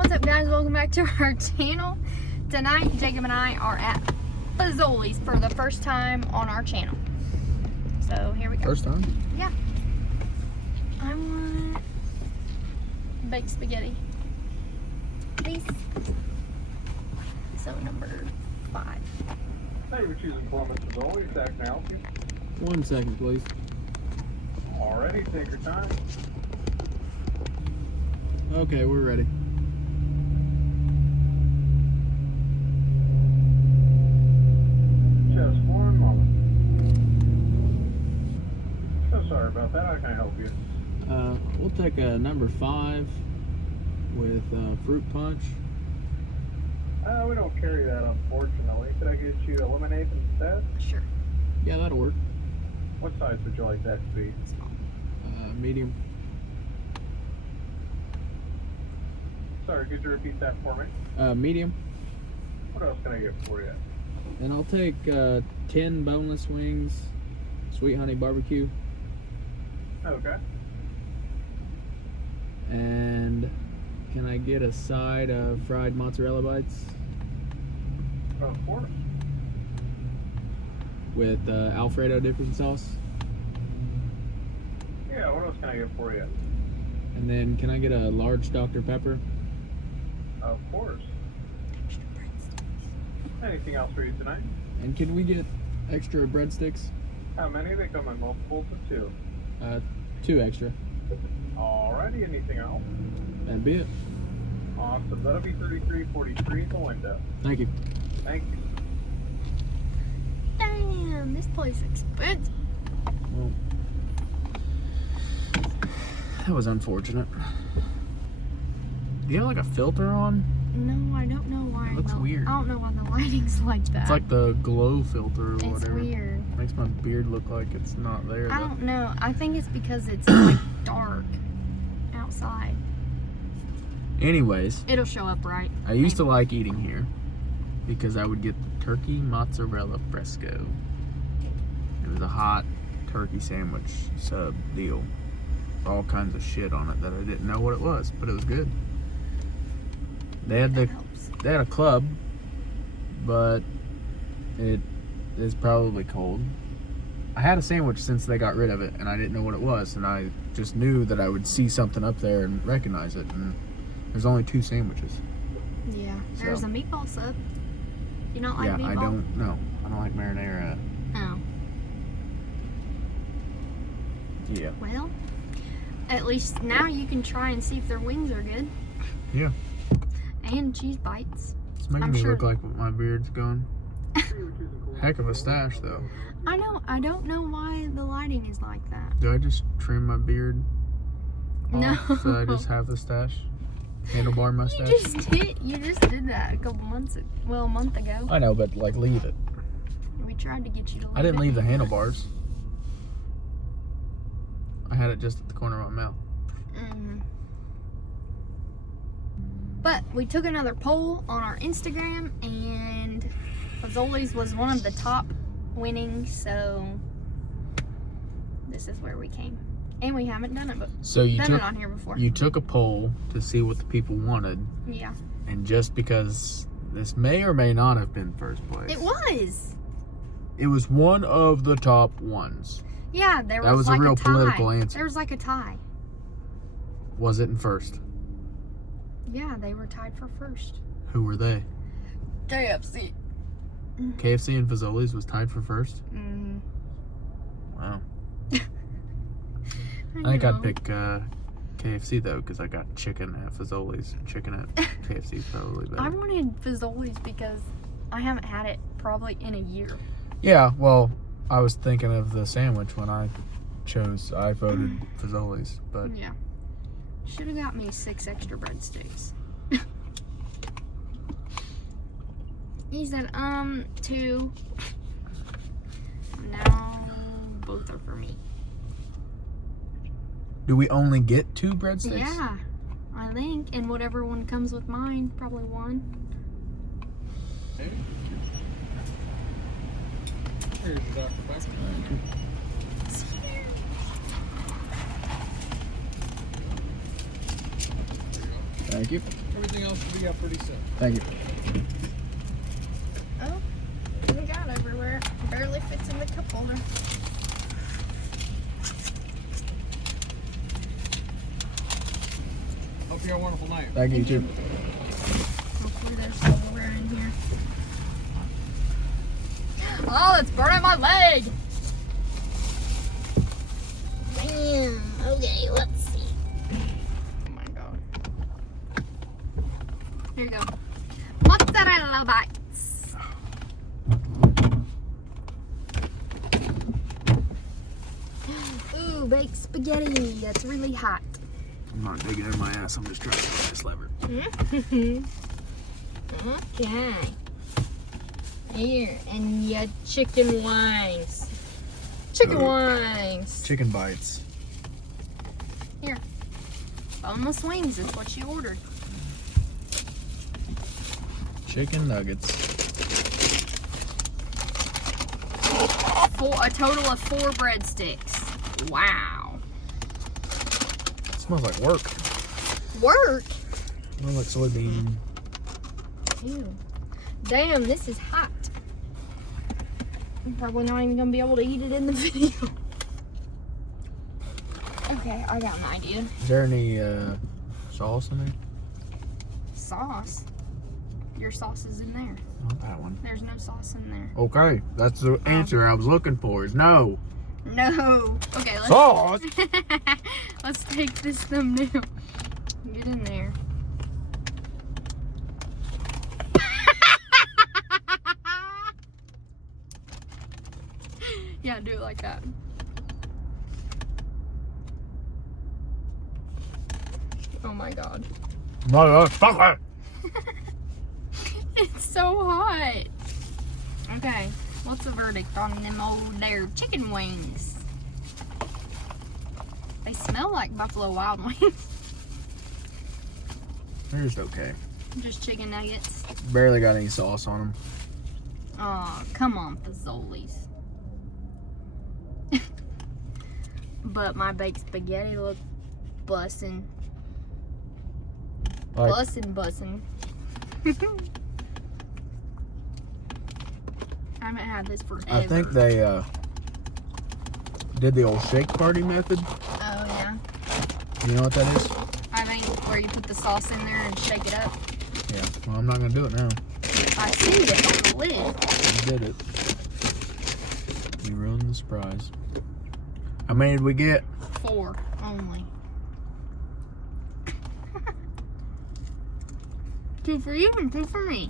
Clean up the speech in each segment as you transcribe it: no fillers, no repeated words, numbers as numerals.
What's up, guys? Welcome back to our channel. Tonight, Jacob and I are at Fazoli's for the first time on our channel. So here we go. First time? Yeah. I want baked spaghetti. Please. So number 5. Hey, we're choosing Columbus Fazoli. Zach, can I help you? 1 second, please. Alrighty, take your time. Okay, we're ready. Just 1 moment. So sorry about that. How can I help you? We'll take a number 5 with fruit punch. We don't carry that, unfortunately. Could I get you a lemonade instead? Sure. Yeah, that'll work. What size would you like that to be? Medium. Sorry, could you repeat that for me? Medium. What else can I get for you? And I'll take 10 boneless wings, sweet honey barbecue. Okay. And can I get a side of fried mozzarella bites Of course. with Alfredo dipping sauce? Yeah, what else can I get for you? And then can I get a large Dr. Pepper? Of course. Extra breadsticks. Anything else for you tonight? And can we get extra breadsticks? How many? They come in multiples of 2. 2 extra. Alrighty, anything else? That'd be it. Awesome. That'll be $33.43 in the window. Thank you. Thank you. Damn, this place is expensive. Well, that was unfortunate. Do you have like a filter on? No, I don't know why. It looks weird. I don't know why the lighting's like that. It's like the glow filter or It's whatever. weird. Makes my beard look like it's not there. I though. don't know. I think it's because it's like dark outside. Anyways, It'll show up right. I used to like eating here because I would get the turkey mozzarella fresco. It was a hot turkey sandwich sub deal. All kinds of shit on it that I didn't know what it was, but it was good. They had That helps. they had a club, but it is probably cold. I had a sandwich since they got rid of it, and I didn't know what it was, and I just knew that I would see something up there and recognize it, and there's only 2 sandwiches. Yeah. There's So. a meatball sub. You don't like Yeah, meatball? I don't know. I don't like marinara. Oh. Yeah. Well, at least now you can try and see if their wings are good. Yeah. And cheese bites. It's making I'm me sure- look like my beard's gone. Heck of a stash, though. I know. I don't know why the lighting is like that. Do I just trim my beard No. off so I just have the stash? Handlebar mustache? You just did that a couple months ago. Well, a month ago. I know, but like leave it. We tried to get you to leave I didn't it. leave the handlebars. I had it just at the corner of my mouth. Mhm. But we took another poll on our Instagram, and Fazoli's was one of the top winning, so this is where we came. And we haven't done it, but So you done it took on here before. you took a poll to see what the people wanted, Yeah, and just because this may or may not have been first place, it was. it was one of the top ones. Yeah, there was That was a like real tie. political answer. There was like a tie. Was it in first? Yeah, they were tied for first. Who were they? KFC. KFC and Fazoli's was tied for first? Mm-hmm. Wow. I think I'd pick KFC though, because I got chicken at Fazoli's. Chicken at KFC is probably better. I wanted Fazoli's because I haven't had it probably in a year. Yeah, well, I was thinking of the sandwich when I voted Fazoli's, but Yeah. Should have got me 6 extra breadsticks. He said, 2. Now, both are for me. do we only get 2 breadsticks? Yeah, I think. And whatever one comes with mine, probably 1. Here's the Dr. Pepper. Thank Thank you. Everything else will be up pretty soon. Thank you. Oh, we got everywhere. Barely fits in the cup holder. Hope you have a wonderful night. Thank you, too. Hopefully there's silverware in here. Oh, it's burning my leg! Damn. Okay, let's see. Oh my god. Here you go. Mozzarella bites. Ooh, baked spaghetti. That's really hot. I'm not digging in my ass. I'm just trying to get this lever. Okay. Here, and your chicken wings. Chicken wings. Chicken bites. Here. Boneless wings is what you ordered. Chicken nuggets. A total of 4 breadsticks. Wow. It smells like work. Work? It smells like soybean. Ew. Damn, this is hot. I'm probably not even gonna be able to eat it in the video. Okay, I got an idea. Is there any sauce in there? Sauce? Your sauce is in there. Not that one. There's no sauce in there. Okay, that's the answer I was looking for. Is no. No. Okay, let's Sauce. let's take this thumbnail. Get in there. Yeah, do it like that. Oh my god. Motherfucker. It's so hot. Okay, what's the verdict on them old there chicken wings? They smell like Buffalo Wild Wings. They're just okay. Just chicken nuggets. Barely got any sauce on them. Oh, come on, Fazoli's. But my baked spaghetti look bussin'. Like, Bussin'. I haven't had this forever. I think they did the old shake party method. Oh, yeah. You know what that is? I think where you put the sauce in there and shake it up. Yeah. Well, I'm not gonna do it now. I see it on the lid. You did it. You ruined the surprise. How many did we get? 4 only. 2 for you and 2 for me.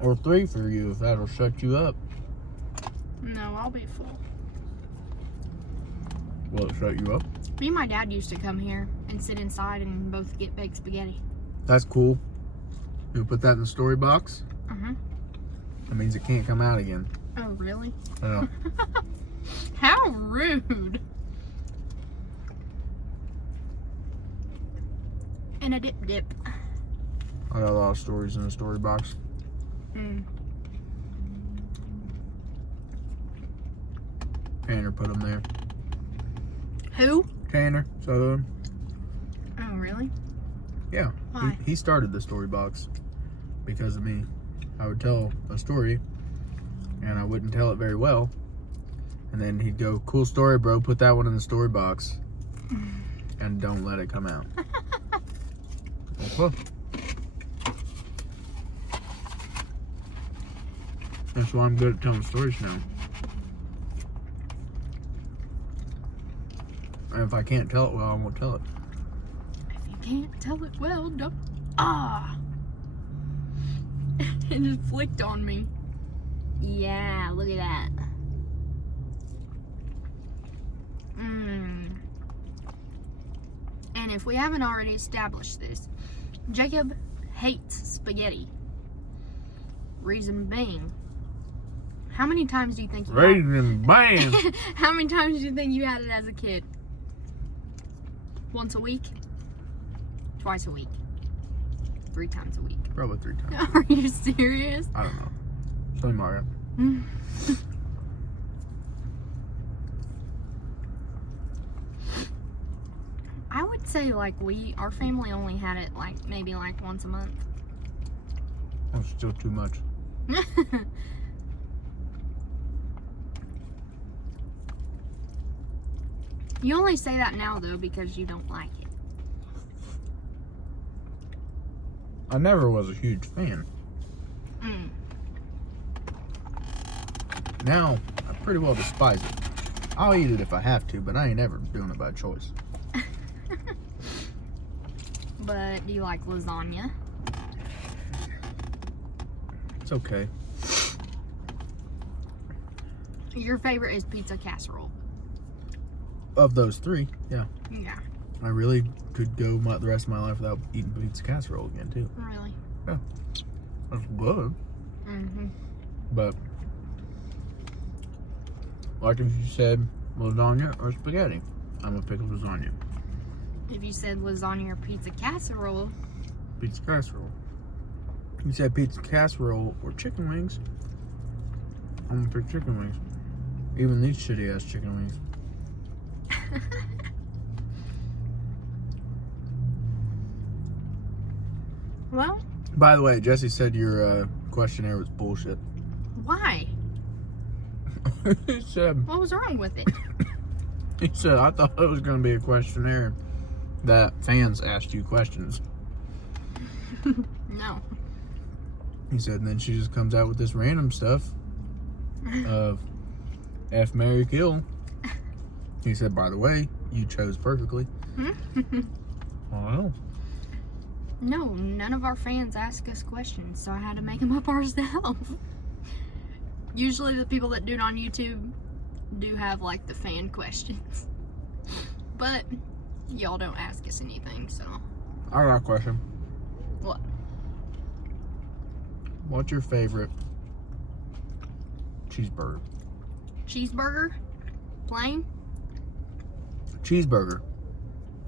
Or 3 for you if that'll shut you up. No, I'll be full. Will it shut you up? Me and my dad used to come here and sit inside and both get baked spaghetti. That's cool. You put that in the story box? Uh-huh. That means it can't come out again. Oh, really? Yeah. How rude. And a dip. I got a lot of stories in the story box. Mm. Tanner put them there. Who? Tanner, so Oh, really? yeah, Why? he started the story box because of me. I would tell a story, and I wouldn't tell it very well, and then he'd go, "Cool story, bro. Put that one in the story box, and don't let it come out." Okay. That's why I'm good at telling stories now. And if I can't tell it well, I won't tell it. If you can't tell it well, don't. Ah! It just flicked on me. Yeah, look at that. And if we haven't already established this, Jacob hates spaghetti. Reason being, how many times do you think you had Raisin bam! How many times do you think you had it as a kid? Once a week? Twice a week? 3 times a week? Probably 3 times. Are you serious? I don't know. Sorry, Mario. say like our family only had it like maybe like once a month. That's still too much. You only say that now though because you don't like it. I never was a huge fan. Mm. Now, I pretty well despise it. I'll eat it if I have to, but I ain't ever doing it by choice. But do you like lasagna? It's okay. Your favorite is pizza casserole. Of those three, yeah. Yeah, I really could go the rest of my life without eating pizza casserole again, too. really. That's good. Mm-hmm. But, like if you said lasagna or spaghetti, I'm gonna pick lasagna. If you said lasagna or pizza casserole, Pizza casserole. You said pizza casserole or chicken wings, I'm gonna pick chicken wings. Even these shitty ass chicken wings. well, By the way, Jesse said your questionnaire was bullshit. why? he said, What was wrong with it? I thought it was gonna be a questionnaire that fans asked you questions. No. He said, and then she just comes out with this random stuff of F, marry, kill. He said, by the way, you chose perfectly. Oh, No, none of our fans ask us questions, so I had to make them up ourselves. Usually the people that do it on YouTube do have like the fan questions. But y'all don't ask us anything, so. I got a question. What? What's your favorite cheeseburger? Cheeseburger? Plain? Cheeseburger.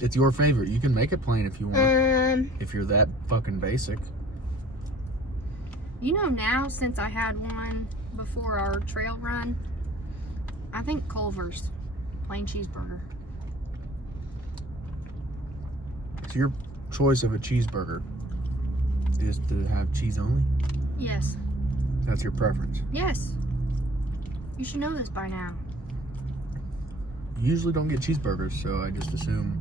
It's your favorite. You can make it plain if you want. If you're that fucking basic. You know now, since I had one before our trail run, I think Culver's plain cheeseburger. So your choice of a cheeseburger is to have cheese only? Yes. That's your preference. Yes. You should know this by now. You usually don't get cheeseburgers, so I just assume.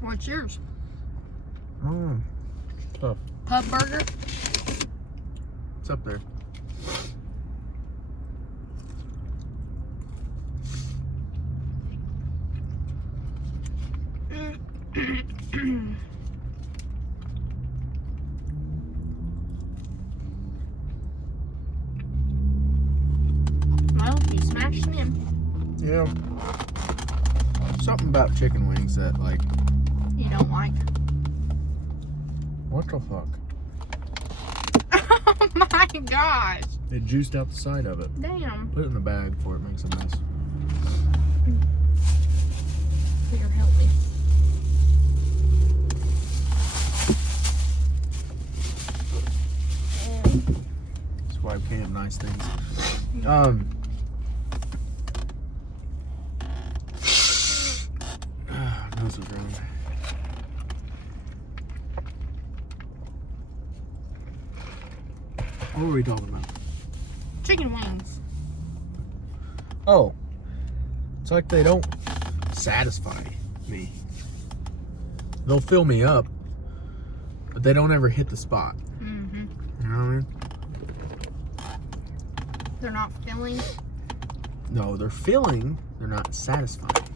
What's yours? Tough. Pub burger? It's up there. Well, you smashed them. Yeah. Something about chicken wings that, like, You don't like. what the fuck? Oh my gosh. It juiced out the side of it. Damn. Put it in the bag before it makes a mess. Here, help me. That's why we can't have nice things. Nose was running. What were we talking about? Chicken wings. Oh, it's like they don't satisfy me. They'll fill me up, but they don't ever hit the spot. Mm-hmm. You know what I mean? They're not filling. No, they're filling, they're not satisfying.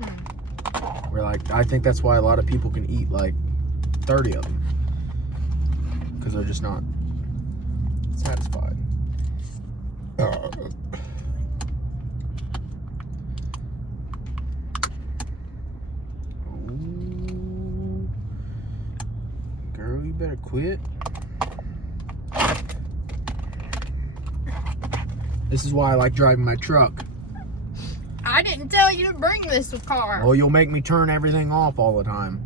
Mm. We're like, I think that's why a lot of people can eat like 30 of them. Because they're just not satisfied. Ooh. Girl, you better quit. This is why I like driving my truck. I didn't tell you to bring this car. Well, you'll make me turn everything off all the time.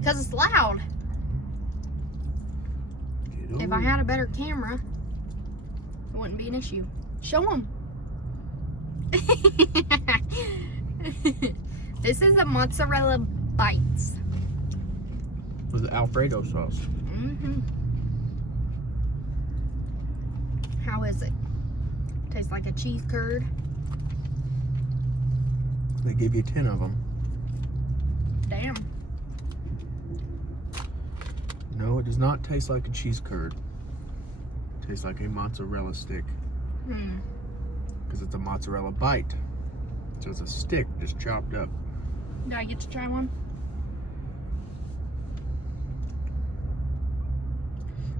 Because it's loud. If I had a better camera, it wouldn't be an issue. Show them. This is a mozzarella bites. With Alfredo sauce. Mm-hmm. How is it? Tastes like a cheese curd. They give you 10 of them. Damn. No, it does not taste like a cheese curd. It tastes like a mozzarella stick. Because it's a mozzarella bite. So it's a stick just chopped up. Do I get to try one?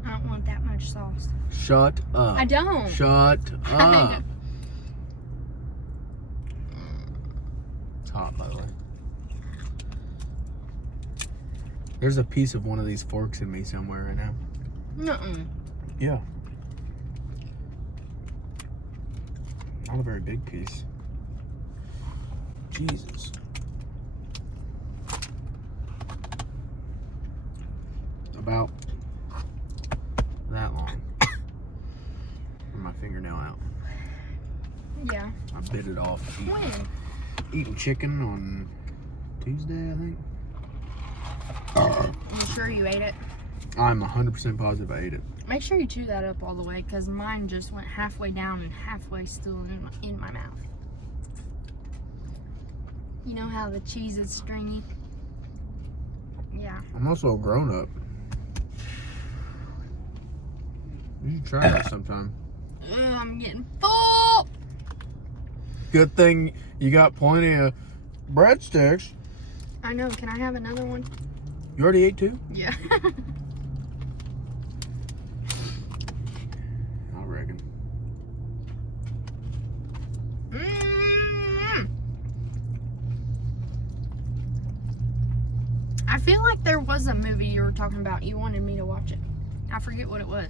I don't want that much sauce. Shut up. I don't. Shut I up. It's hot, by the way. There's a piece of one of these forks in me somewhere right now. Nuh-uh. Yeah. Not a very big piece. Jesus. About that long. With my fingernail out. Yeah. I bit it off. When? Eating chicken on Tuesday, I think. You sure you ate it? I'm 100% positive I ate it. Make sure you chew that up all the way, because mine just went halfway down and halfway still in my mouth. You know how the cheese is stringy? Yeah. I'm also a grown-up. You should try that sometime. Ugh, I'm getting full! Good thing you got plenty of breadsticks. I know. Can I have another one? You already ate 2? Yeah. I reckon. I feel like there was a movie you were talking about. You wanted me to watch it. I forget what it was.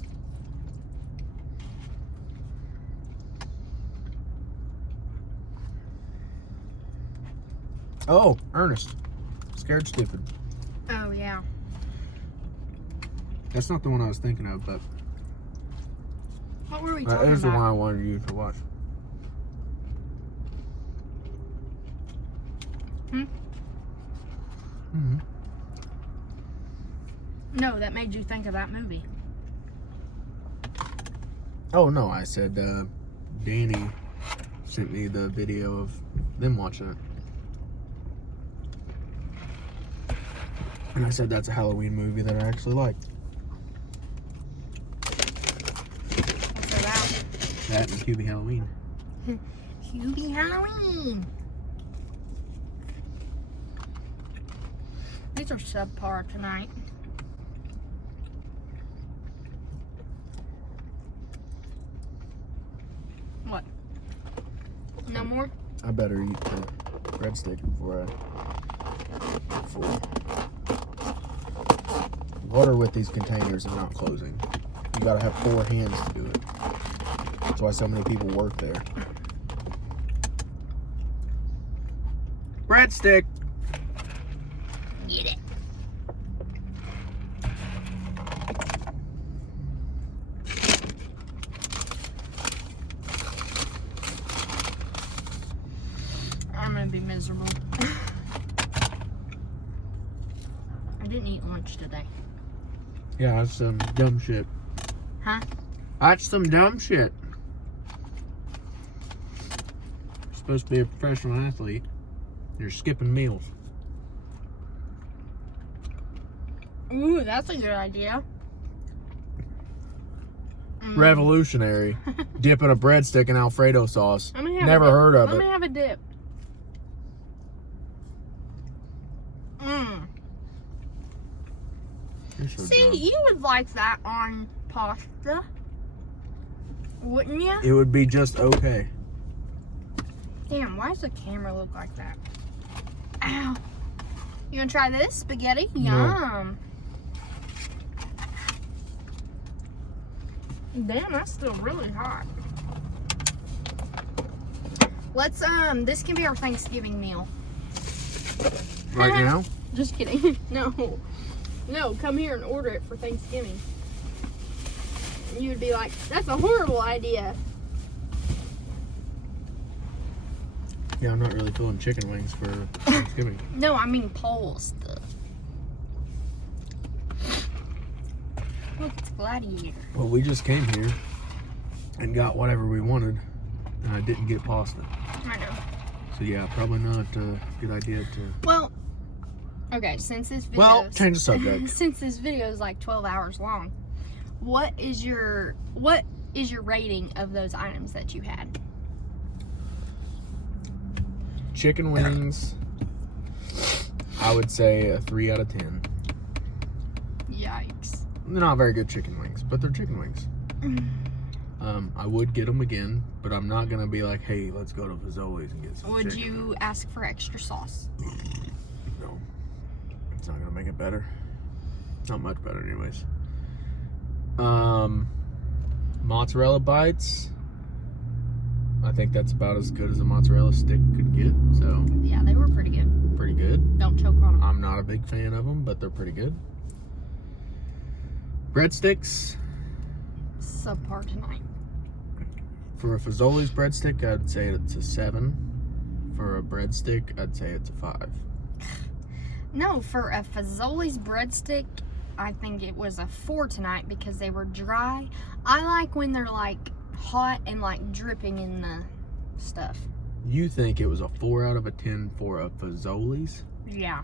Oh, Ernest. Scared Stupid. Oh, yeah. That's not the one I was thinking of, but What were we that talking is the one about? I wanted you to watch. Mm-hmm. No, that made you think of that movie. Oh, no, I said Danny sent me the video of them watching it. And I said that's a Halloween movie that I actually like. What's it about? That and QB Halloween. Hubie Halloween. These are subpar tonight. What? No more? I better eat the breadstick before I get full. Water with these containers are not closing. You gotta have 4 hands to do it. That's why so many people work there. Breadstick! Get it. I'm gonna be miserable. I didn't eat lunch today. Yeah, that's some dumb shit. Huh? That's some dumb shit. You're supposed to be a professional athlete. You're skipping meals. Ooh, that's a good idea. Revolutionary. Dipping a breadstick in Alfredo sauce. Let me have Never a dip. heard of Let it. me have a dip. You're so See, dumb. you would like that on pasta, wouldn't you? It would be just okay. Damn, why does the camera look like that? Ow. You wanna try this? Spaghetti? No. Yum. Damn, that's still really hot. Let's, this can be our Thanksgiving meal. Right now? Just kidding. No. No, come here and order it for Thanksgiving. And you would be like, that's a horrible idea. Yeah, I'm not really feeling chicken wings for Thanksgiving. No, I mean pole stuff. Look, it's Gladiator. Well, we just came here and got whatever we wanted, and I didn't get pasta. I know. So yeah, probably not a good idea to... Well, okay, since this video... Well, change the subject. Since this video is like 12 hours long, what is your rating of those items that you had? Chicken wings, I would say a 3 out of 10. Yikes. They're not very good chicken wings, but they're chicken wings. I would get them again, but I'm not gonna be like, hey, let's go to Fazoli's and get some Would chicken you wings. ask for extra sauce? No. It's not gonna make it better. Not much better anyways. Mozzarella bites. I think that's about as good as a mozzarella stick could get, so Yeah, they were pretty good. pretty good. Don't choke on them. I'm not a big fan of them, but they're pretty good. Breadsticks. Subpar tonight. For a Fazoli's breadstick, I'd say it's a 7. For a breadstick, I'd say it's a 5. No, for a Fazoli's breadstick, I think it was a 4 tonight because they were dry. I like when they're like hot and like dripping in the stuff. You think it was a 4 out of a 10 for a Fazoli's? Yeah.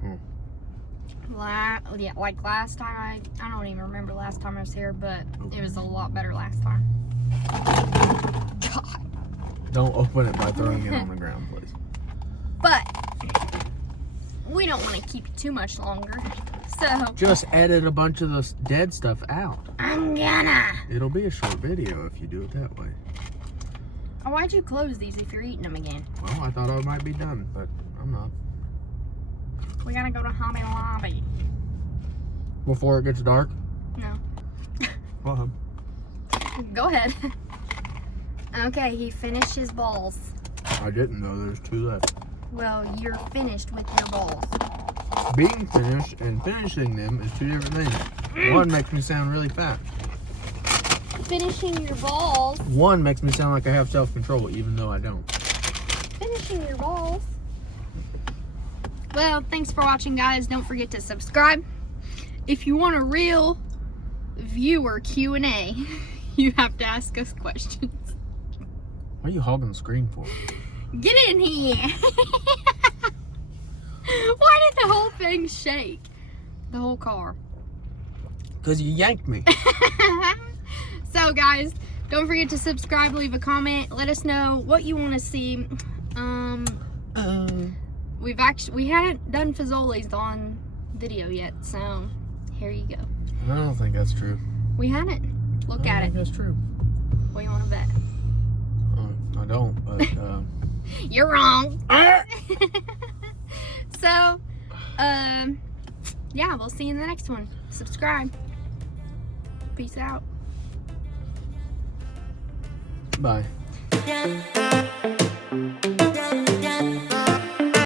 Hmm. Yeah, like last time, I don't even remember last time I was here, but it was a lot better last time. God. Don't open it by throwing it on the ground, please. But we don't want to keep you too much longer, so Just edit a bunch of the dead stuff out. I'm gonna. It'll be a short video if you do it that way. Oh, why'd you close these if you're eating them again? Well, I thought I might be done, but I'm not. We gotta go to Hobby Lobby. Before it gets dark? No. Well, Go ahead. Okay, he finished his balls. I didn't know there's 2 left. Well, you're finished with your balls. Being finished and finishing them is 2 different things. One makes me sound really fat. Finishing your balls. One makes me sound like I have self-control, even though I don't. Finishing your balls. Well, thanks for watching, guys. Don't forget to subscribe. If you want a real viewer Q&A, you have to ask us questions. What are you hogging the screen for? Get in here. Why did the whole thing shake? The whole car. Because you yanked me. So, guys, don't forget to subscribe, leave a comment, let us know what you want to see. We hadn't done Fazoli's on video yet, so here you go. I don't think that's true. We hadn't. Look at it. That's true. What do you want to bet? I don't, but You're wrong. So, yeah, we'll see you in the next one. Subscribe. Peace out. bye.